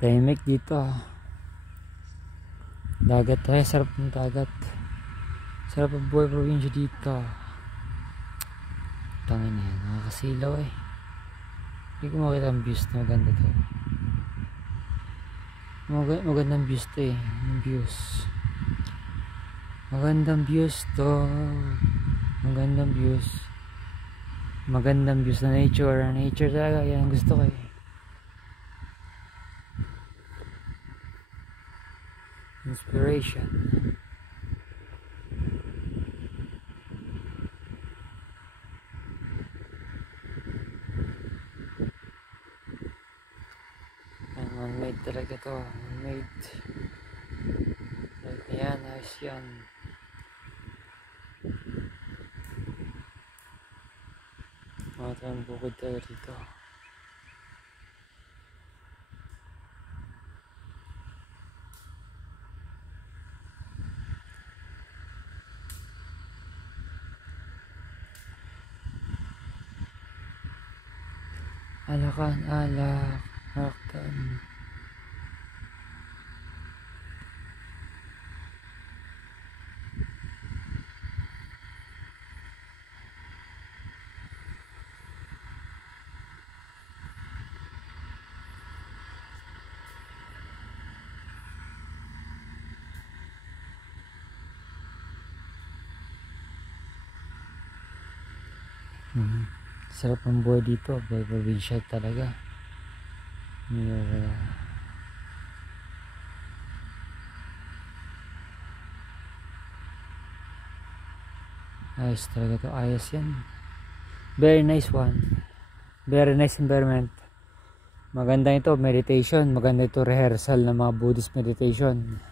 Tahimik dito. Dagat tayo, sarap ng dagat. Sarap ang buhay probinsya dito. Tangin na yan, nakakasilaw eh. Hindi ko makita ang views na maganda to. Magandang views to eh. Yung views. Magandang views to. Magandang views. Magandang views na nature. Nature talaga, yan ang gusto ko eh. Inspiration. Man-made talaga to. Man-made. Yan, ayos yan. Mga tayong bukid talaga dito. Alakan, alak, haktan. Sarap ang buhay dito, buhay probinsya talaga. Ayos talaga to, ayos yan. Very nice one. Very nice environment. Maganda ito, meditation. Maganda ito, rehearsal ng mga Buddhist meditation.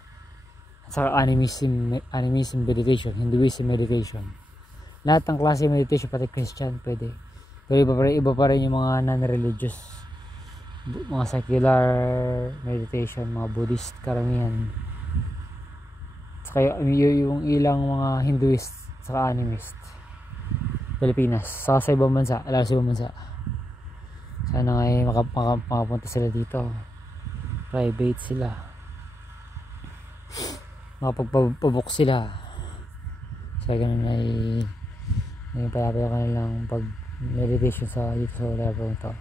At saka animism meditation, Hinduism meditation. Lahat ng klase meditation, pati Christian, pwede. Pero iba pa rin yung mga non-religious, mga secular meditation, mga Buddhist karamihan. Saka yung ilang mga Hinduist, saka animist. Pilipinas, saka sa ibang bansa, alam sa ibang bansa. Sana nga makapunta sila dito. Private sila. Makapagpabuk sila. Sa ganun ay palapit yung kanilang pag-meditation dito sa level ito.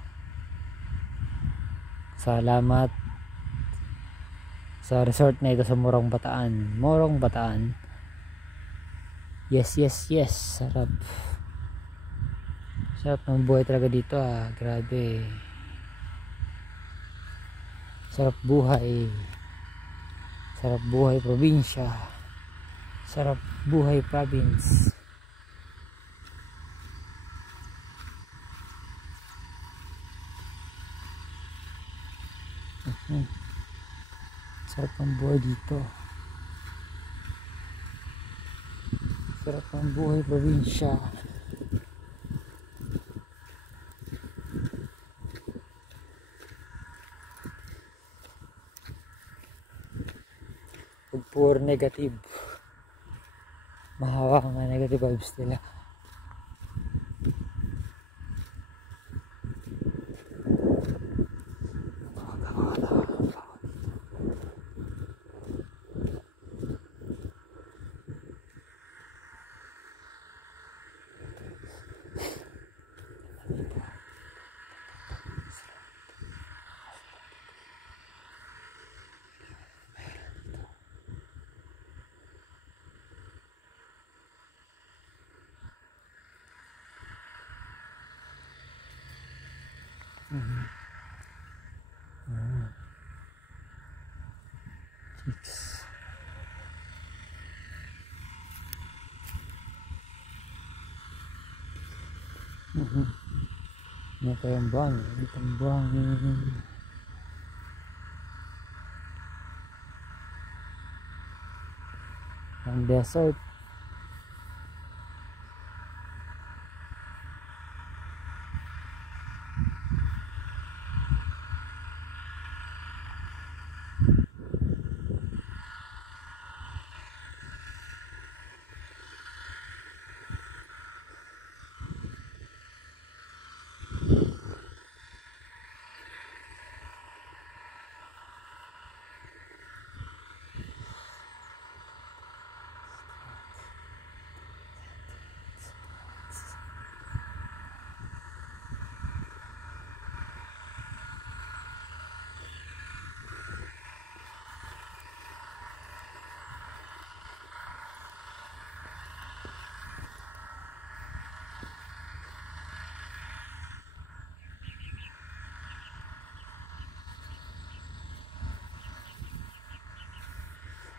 Salamat sa resort na ito sa Morong Bataan. Morong Bataan. Yes, yes, yes. Sarap. Sarap ng buhay talaga dito ah. Grabe. Sarap buhay. Sarap buhay probinsya. Sarap buhay province. Sarap ang buhay dito. Sarap ang buhay probinsya. Pag pure negative, mahawa nga negative vibes nila. Chicks. Ini kayak tembang ang desert.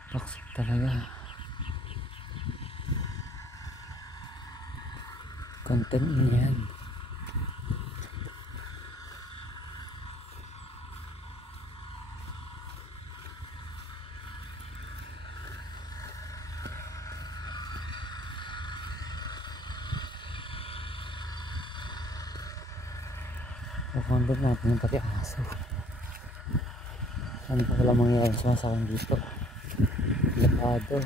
Toxic talaga. Content niyan. Content natin yung pati aso. Ano pa pala mangyayari sa masakang dito? Lapado.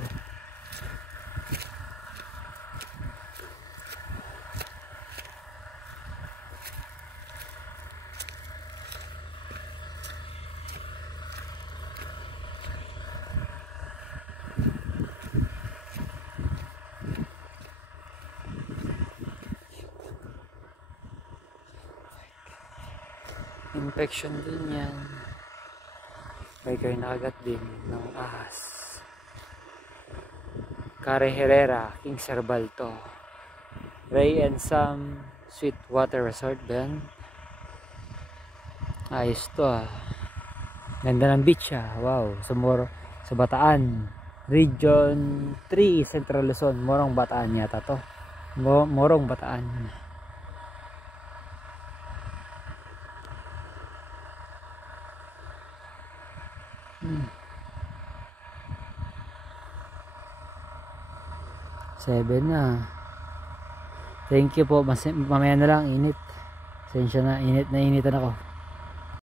Infection din yan. May kayo nakagat din ng ahas. Care Herrera, King Serbalto, Ray and Sam Sweetwater Resort Ben. Ayos to ah. Ganda ng beach ah. Wow. Sa Bataan. Region 3 Central Luzon. Morong Bataan yata to. Morong Bataan. Seven na. Thank you po. Mamaya na lang init. Sensya na, init na initan ako.